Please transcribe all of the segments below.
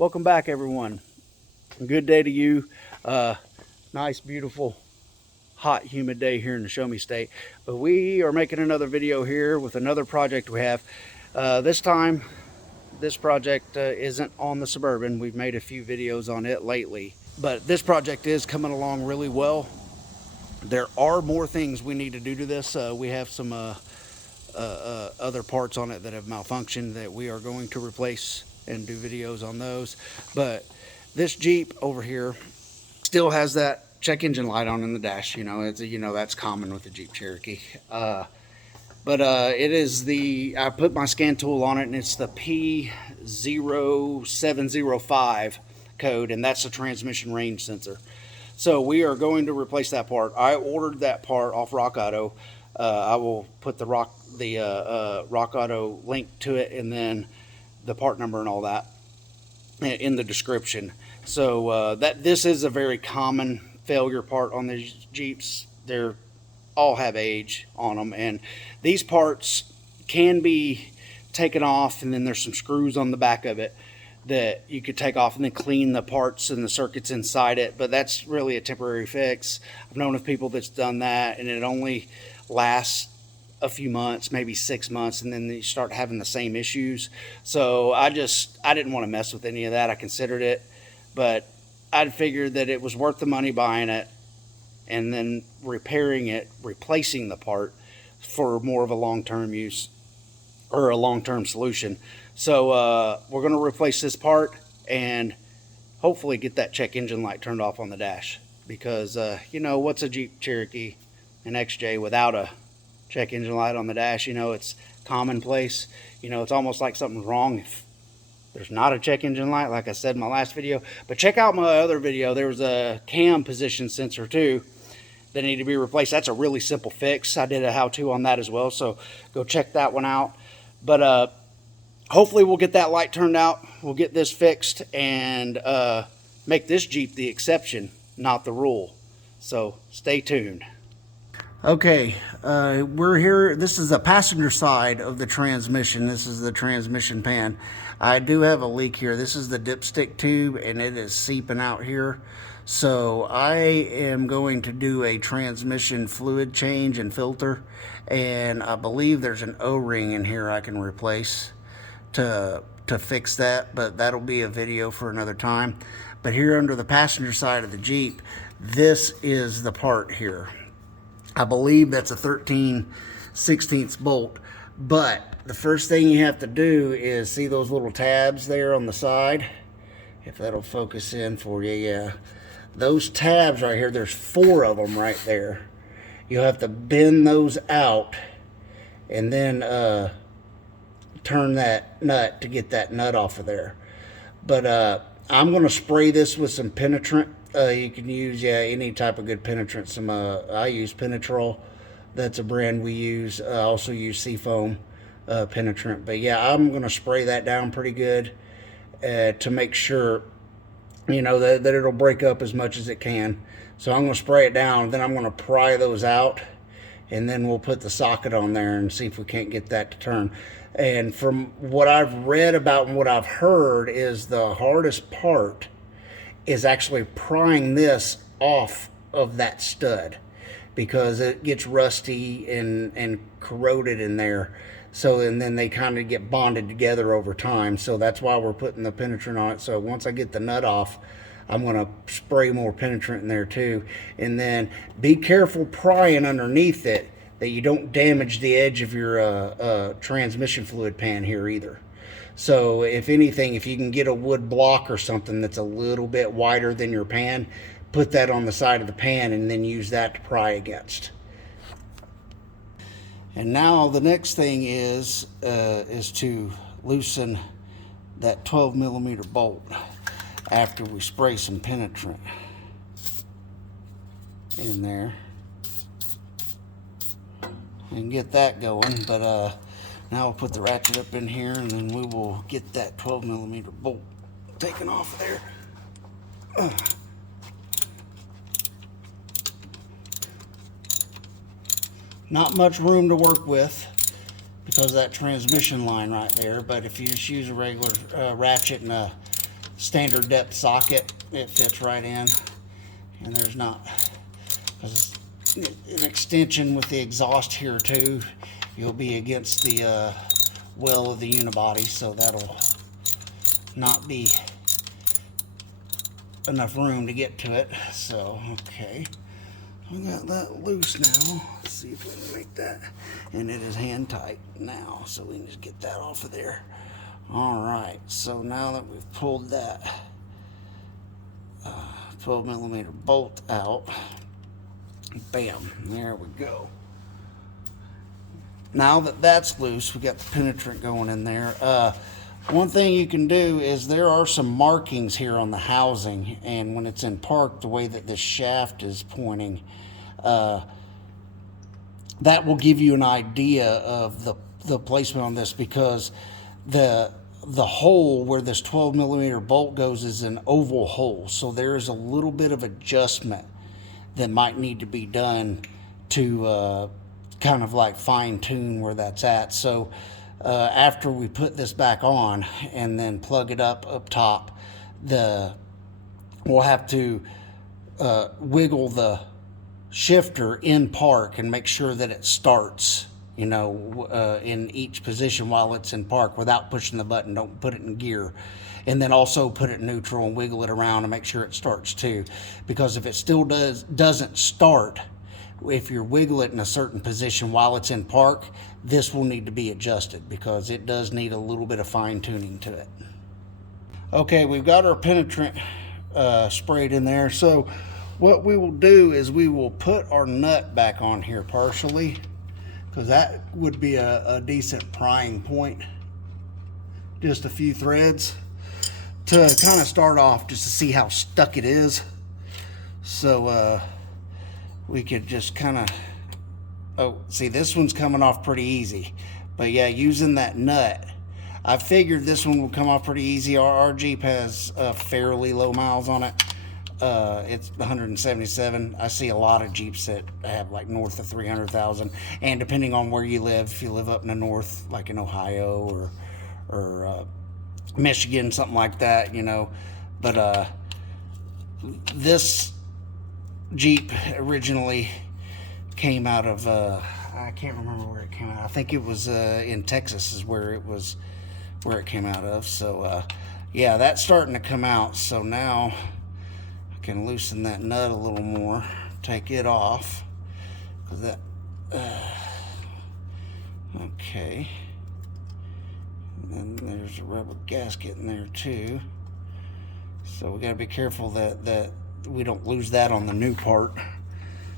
Welcome back, everyone. Good day to you. Nice, beautiful, hot, humid day here in the Show Me State. But we are making another video here with another project we have. This time, this project isn't on the Suburban. We've made a few videos on it lately. But this project is coming along really well. There are more things we need to do to this. We have some other parts on it that have malfunctioned that we are going to replace and do videos on those. But this Jeep over here still has that check engine light on in the dash. That's common with the Jeep Cherokee. But it is I put my scan tool on it, and it's the P0705 code, and that's the transmission range sensor. So we are going to replace that part. I ordered that part off Rock Auto. I will put the Rock Auto link to it, and then the part number and all that in the description. So this is a very common failure part on these Jeeps. They're all have age on them, and these parts can be taken off, and then there's some screws on the back of it that you could take off and then clean the parts and the circuits inside it, but that's really a temporary fix. I've known of people that's done that, and it only lasts a few months, maybe 6 months, and then you start having the same issues. So I didn't want to mess with any of that. I considered it, but I figured that it was worth the money buying it and then repairing it, replacing the part for more of a long-term use or a long-term solution. So we're going to replace this part and hopefully get that check engine light turned off on the dash, because what's a Jeep Cherokee, an XJ, without a check engine light on the dash? It's commonplace. It's almost like something's wrong if there's not a check engine light, like I said in my last video. But check out my other video. There was a cam position sensor too that needed to be replaced. That's a really simple fix. I did a how-to on that as well, so go check that one out. But hopefully we'll get that light turned out. We'll get this fixed and make this Jeep the exception, not the rule. So stay tuned. Okay, we're here. This is the passenger side of the transmission. This is the transmission pan. I do have a leak here. This is the dipstick tube, and it is seeping out here. So I am going to do a transmission fluid change and filter, and I believe there's an O-ring in here I can replace to fix that, but that'll be a video for another time. But here under the passenger side of the Jeep, this is the part here. I believe that's a 13/16 bolt, but the first thing you have to do is see those little tabs there on the side. If that'll focus in for you, yeah. Those tabs right here, there's 4 of them right there. You'll have to bend those out and then turn that nut to get that nut off of there. But I'm going to spray this with some penetrant. You can use any type of good penetrant. I use Penetrol. That's a brand we use. I also use Seafoam penetrant. But yeah, I'm going to spray that down pretty good to make sure that it'll break up as much as it can. So I'm going to spray it down, then I'm going to pry those out, and then we'll put the socket on there and see if we can't get that to turn. And from what I've read about and what I've heard is the hardest part is actually prying this off of that stud, because it gets rusty and corroded in there. So, and then they kind of get bonded together over time. So that's why we're putting the penetrant on it. So once I get the nut off, I'm going to spray more penetrant in there too. And then be careful prying underneath it that you don't damage the edge of your transmission fluid pan here either. So if anything, if you can get a wood block or something that's a little bit wider than your pan, put that on the side of the pan and then use that to pry against. And now the next thing is to loosen that 12mm bolt after we spray some penetrant in there and get that going. But now we'll put the ratchet up in here, and then we will get that 12mm bolt taken off of there. Not much room to work with because of that transmission line right there, but if you just use a regular ratchet and a standard depth socket. It fits right in, and there's not, because an extension with the exhaust here too, you'll be against the well of the unibody, so that'll not be enough room to get to it. So okay, we got that loose now. Let's see if we can make that, and it is hand tight now, so we can just get that off of there. All right, so now that we've pulled that 12 millimeter bolt out, bam, there we go. Now that that's loose, we got the penetrant going in there. One thing you can do is there are some markings here on the housing, and when it's in park, the way that this shaft is pointing, that will give you an idea of the placement on this, because the hole where this 12 millimeter bolt goes is an oval hole, so there is a little bit of adjustment that might need to be done to kind of like fine tune where that's at. So after we put this back on and then plug it up top, we'll have to wiggle the shifter in park and make sure that it starts, you know, in each position while it's in park without pushing the button. Don't put it in gear. And then also put it in neutral and wiggle it around and make sure it starts too. Because if it still doesn't start, if you wiggle it in a certain position while it's in park, this will need to be adjusted, because it does need a little bit of fine tuning to it. Okay, we've got our penetrant sprayed in there. So what we will do is we will put our nut back on here partially, because that would be a decent prying point. Just a few threads to kind of start off, just to see how stuck it is. So we could just kind of, oh, see, this one's coming off pretty easy. But yeah, using that nut, I figured this one would come off pretty easy. Our Jeep has fairly low miles on it. It's 177. I see a lot of Jeeps that have like north of 300,000, and depending on where you live, if you live up in the north, like in Ohio or Michigan, something like that, you know. But this Jeep originally came out of I can't remember where it came out. I think it was in Texas is where it came out of. So yeah, that's starting to come out. So now I can loosen that nut a little more, take it off, because that okay. And then there's a rubber gasket in there too, so we got to be careful that we don't lose that on the new part.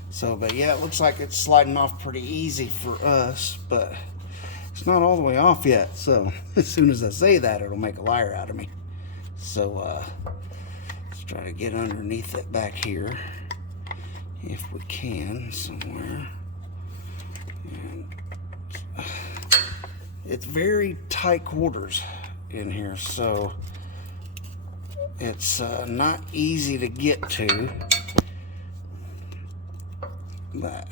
So, but yeah, it looks like it's sliding off pretty easy for us, but it's not all the way off yet. So as soon as I say that, it'll make a liar out of me. So let's try to get underneath it back here if we can somewhere. And it's very tight quarters in here, so it's not easy to get to. But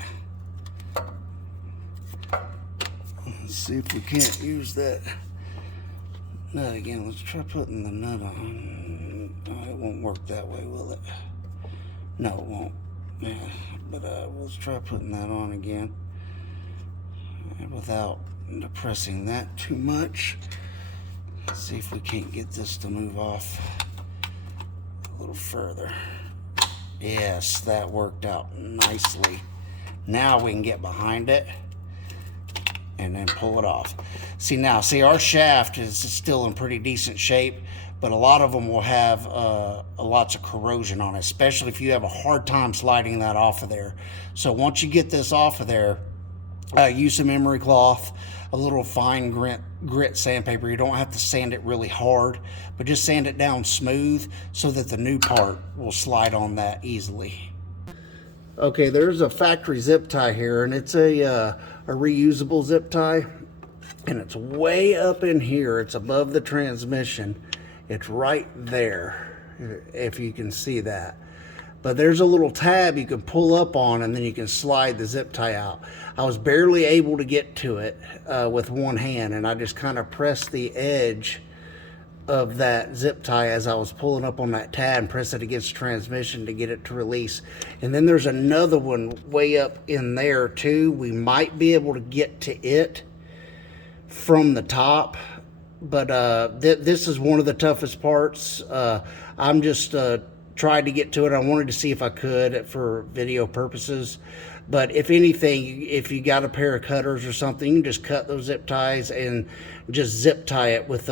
let's see if we can't use that nut again. Let's try putting the nut on. Oh, it won't work that way, will it? No, it won't. Yeah, but let's try putting that on again without depressing that too much. Let's see if we can't get this to move off a little further. Yes, that worked out nicely. Now we can get behind it and then pull it off. See, our shaft is still in pretty decent shape, but a lot of them will have lots of corrosion on it, especially if you have a hard time sliding that off of there. So once you get this off of there, use some emery cloth, a little fine grit sandpaper. You don't have to sand it really hard, but just sand it down smooth so that the new part will slide on that easily. Okay, there's a factory zip tie here, and it's a reusable zip tie, and it's way up in here. It's above the transmission. It's right there, if you can see that. But there's a little tab you can pull up on, and then you can slide the zip tie out. I was barely able to get to it with one hand, and I just kind of pressed the edge of that zip tie as I was pulling up on that tab and press it against the transmission to get it to release. And then there's another one way up in there too. We might be able to get to it from the top, but this is one of the toughest parts. I'm just tried to get to it. I wanted to see if I could for video purposes. But if anything, if you got a pair of cutters or something, you can just cut those zip ties and just zip tie it with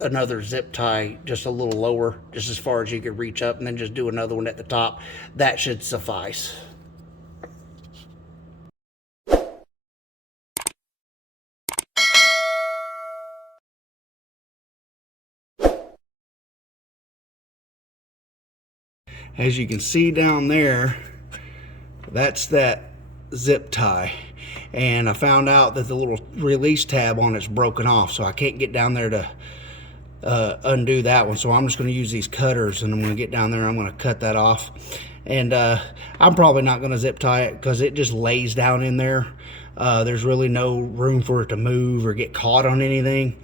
another zip tie just a little lower, just as far as you could reach up, and then just do another one at the top. That should suffice. As you can see down there, that's that zip tie. And I found out that the little release tab on it's broken off, so I can't get down there to undo that one. So I'm just going to use these cutters, and I'm going to get down there and I'm going to cut that off. And I'm probably not going to zip tie it because it just lays down in there. There's really no room for it to move or get caught on anything.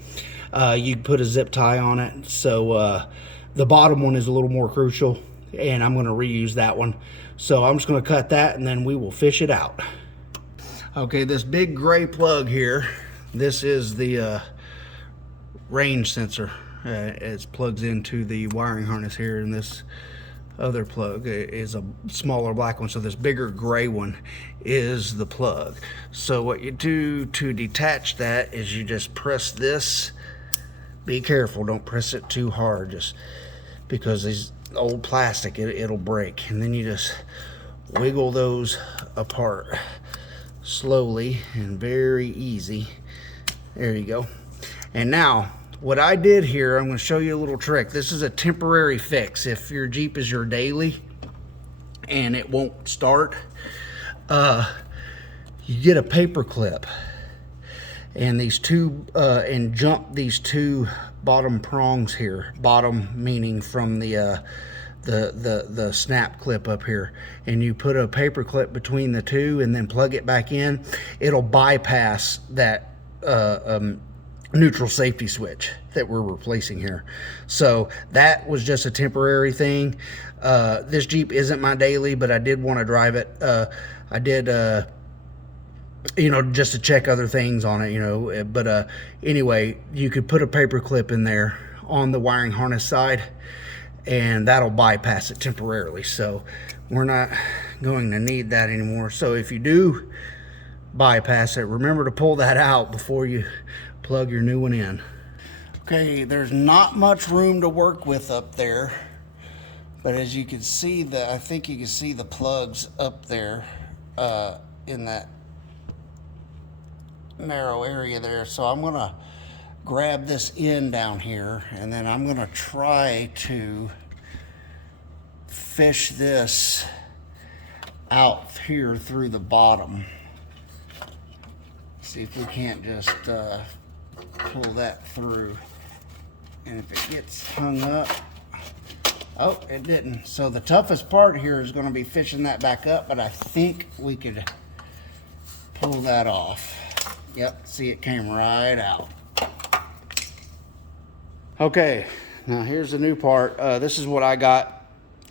You put a zip tie on it. So the bottom one is a little more crucial, and I'm going to reuse that one. So I'm just going to cut that, and then we will fish it out. Okay, this big gray plug here, this is the range sensor. It plugs into the wiring harness here, and this other plug is a smaller black one. So this bigger gray one is the plug. So what you do to detach that is you just press this. Be careful, don't press it too hard, just because these old plastic, it'll break. And then you just wiggle those apart slowly and very easy. There you go. And now what I did here, I'm going to show you a little trick. This is a temporary fix. If your Jeep is your daily and it won't start, you get a paper clip and these two and jump these two bottom prongs here. Bottom meaning from the snap clip up here, and you put a paper clip between the two and then plug it back in. It'll bypass that neutral safety switch that we're replacing here. So that was just a temporary thing. This Jeep isn't my daily, but I did want to drive it. I did you know, just to check other things on it, you know. But anyway, you could put a paper clip in there on the wiring harness side, and that'll bypass it temporarily. So we're not going to need that anymore. So if you do bypass it, remember to pull that out before you plug your new one in. Okay, there's not much room to work with up there, but as you can see, I think you can see the plugs up there in that narrow area there. So I'm gonna grab this end down here, and then I'm gonna try to fish this out here through the bottom. See if we can't just pull that through. And if it gets hung up, oh, it didn't. So the toughest part here is going to be fishing that back up, but I think we could pull that off. Yep, see, it came right out. Okay, now here's the new part. This is what I got.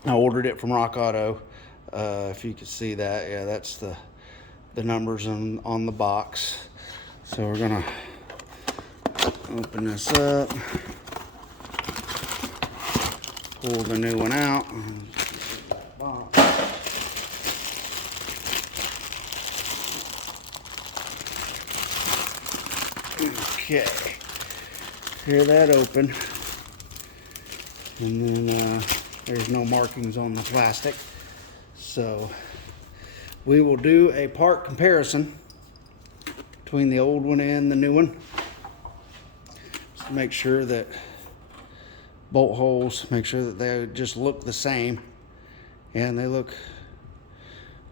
I ordered it from Rock Auto. If you can see that, yeah, that's the numbers on the box. So we're gonna open this up, pull the new one out. Okay, hear that open, and then there's no markings on the plastic. So we will do a part comparison between the old one and the new one, just to make sure that bolt holes, make sure that they just look the same, and they look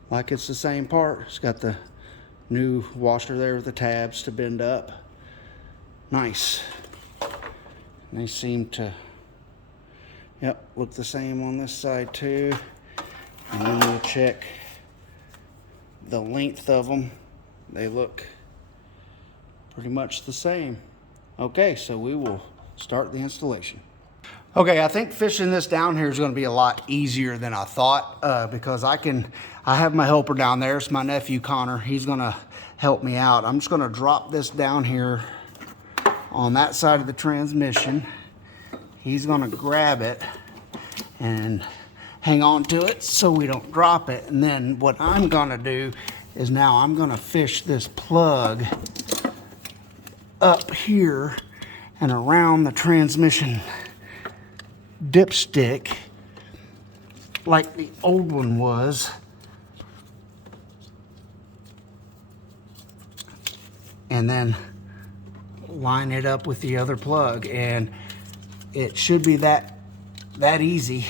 like it's the same part. It's got the new washer there with the tabs to bend up. Nice. And they seem to, yep, look the same on this side too. And then we'll check the length of them. They look pretty much the same. Okay, so we will start the installation. Okay, I think fishing this down here is going to be a lot easier than I thought because I have my helper down there. It's my nephew Connor. He's going to help me out. I'm just going to drop this down here on that side of the transmission. He's going to grab it and hang on to it so we don't drop it. And then what I'm going to do is now I'm going to fish this plug up here and around the transmission dipstick like the old one was, and then line it up with the other plug, and it should be that easy.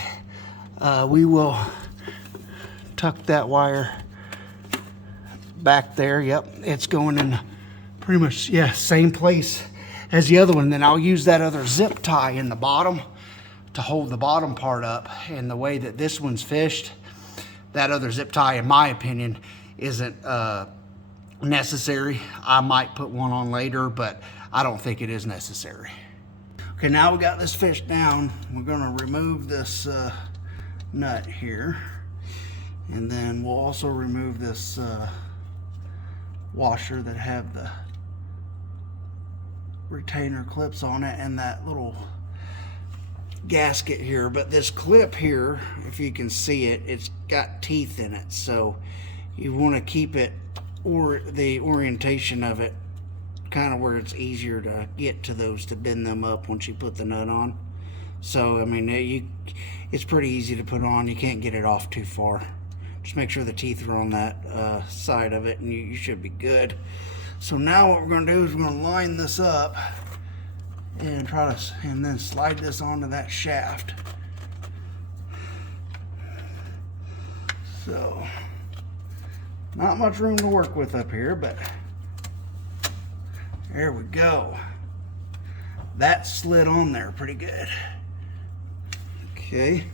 We will tuck that wire back there. Yep, it's going in pretty much, yeah, same place as the other one. Then I'll use that other zip tie in the bottom to hold the bottom part up. And the way that this one's fished, that other zip tie, in my opinion, isn't necessary. I might put one on later, but I don't think it is necessary. Okay, now we got this fish down. We're gonna remove this nut here. And then we'll also remove this washer that have the retainer clips on it and that little gasket here. But this clip here, if you can see it, it's got teeth in it, so you want to keep it, or the orientation of it, kind of where it's easier to get to those, to bend them up once you put the nut on. So I mean, it's pretty easy to put on. You can't get it off too far. Just make sure the teeth are on that side of it, and you should be good. So now what we're going to do is we're going to line this up and and then slide this onto that shaft. So not much room to work with up here, but there we go. That slid on there pretty good. Okay,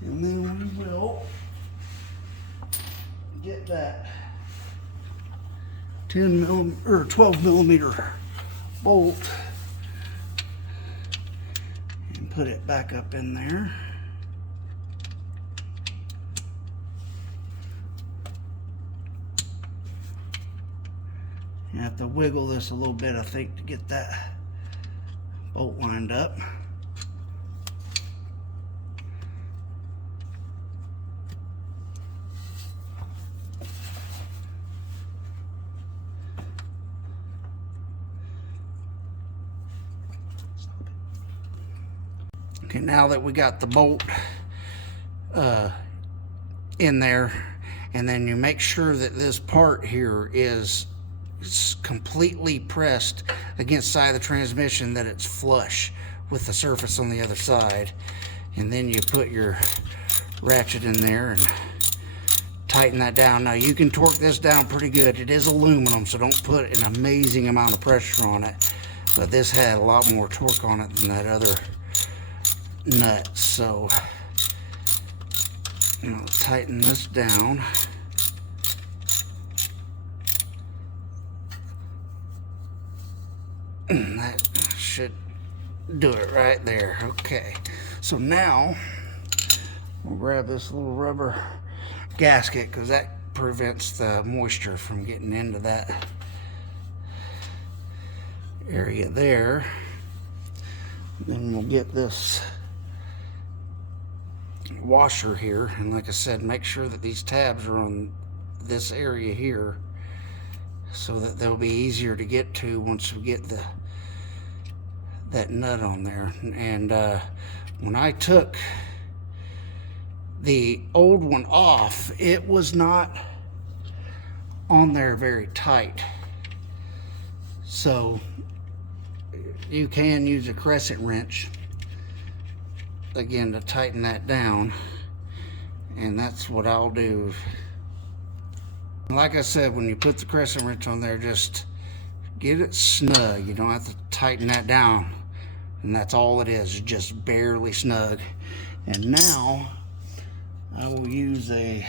and then we will get that 12 millimeter bolt and put it back up in there. You have to wiggle this a little bit, I think, to get that bolt lined up. Okay, now that we got the bolt in there, and then you make sure that this part here is completely pressed against the side of the transmission, that it's flush with the surface on the other side. And then you put your ratchet in there and tighten that down. Now you can torque this down pretty good. It is aluminum, so don't put an amazing amount of pressure on it, but this had a lot more torque on it than that other nut. So tighten this down. That should do it right there. Okay, so now we'll grab this little rubber gasket, because that prevents the moisture from getting into that area there. Then we'll get this washer here, and like I said, make sure that these tabs are on this area here so that they'll be easier to get to once we get that nut on there. And when I took the old one off, it was not on there very tight, so you can use a crescent wrench again to tighten that down, and that's what I'll do. Like I said, when you put the crescent wrench on there, just get it snug. You don't have to tighten that down, and that's all it is, just barely snug. And now I will use a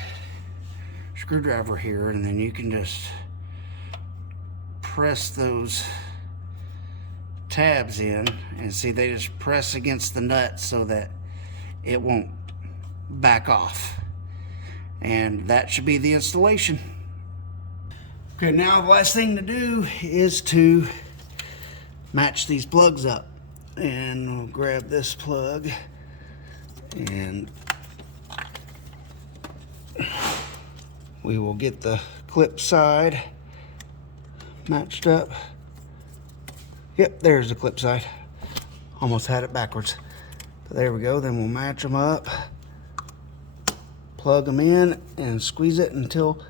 screwdriver here, and then you can just press those tabs in, and see, they just press against the nut so that it won't back off. And that should be the installation. Okay, now the last thing to do is to match these plugs up. And we'll grab this plug and we will get the clip side matched up. Yep, there's the clip side. Almost had it backwards. But there we go. Then we'll match them up, plug them in, and squeeze it until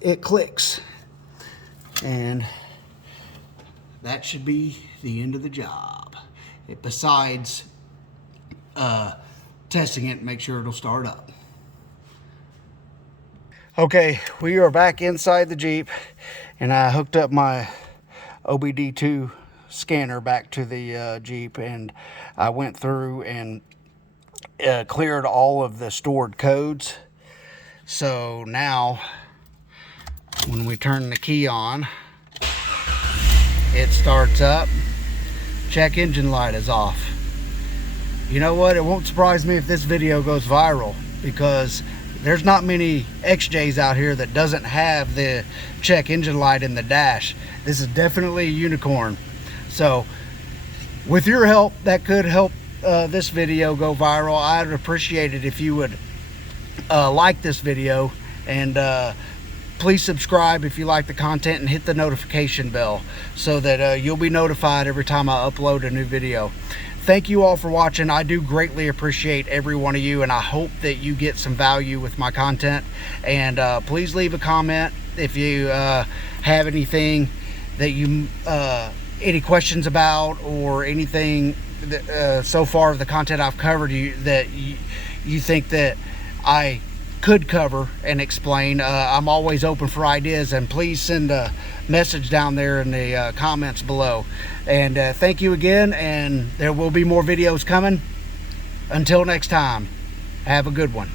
it clicks. And that should be the end of the job. Besides testing it, make sure it'll start up. Okay, we are back inside the Jeep, and I hooked up my OBD2 scanner back to the Jeep, and I went through and cleared all of the stored codes. So now when we turn the key on, it starts up. Check engine light is off. You know what, it won't surprise me if this video goes viral, because there's not many XJs out here that doesn't have the check engine light in the dash. This is definitely a unicorn. So with your help, that could help this video go viral. I'd appreciate it if you would like this video, and please subscribe if you like the content, and hit the notification bell so that you'll be notified every time I upload a new video. Thank you all for watching. I do greatly appreciate every one of you, and I hope that you get some value with my content. And please leave a comment if you have anything that you any questions about, or anything that, so far of the content I've covered that you think that I could cover and explain. I'm always open for ideas, and please send a message down there in the comments below. And thank you again, and there will be more videos coming. Until next time, have a good one.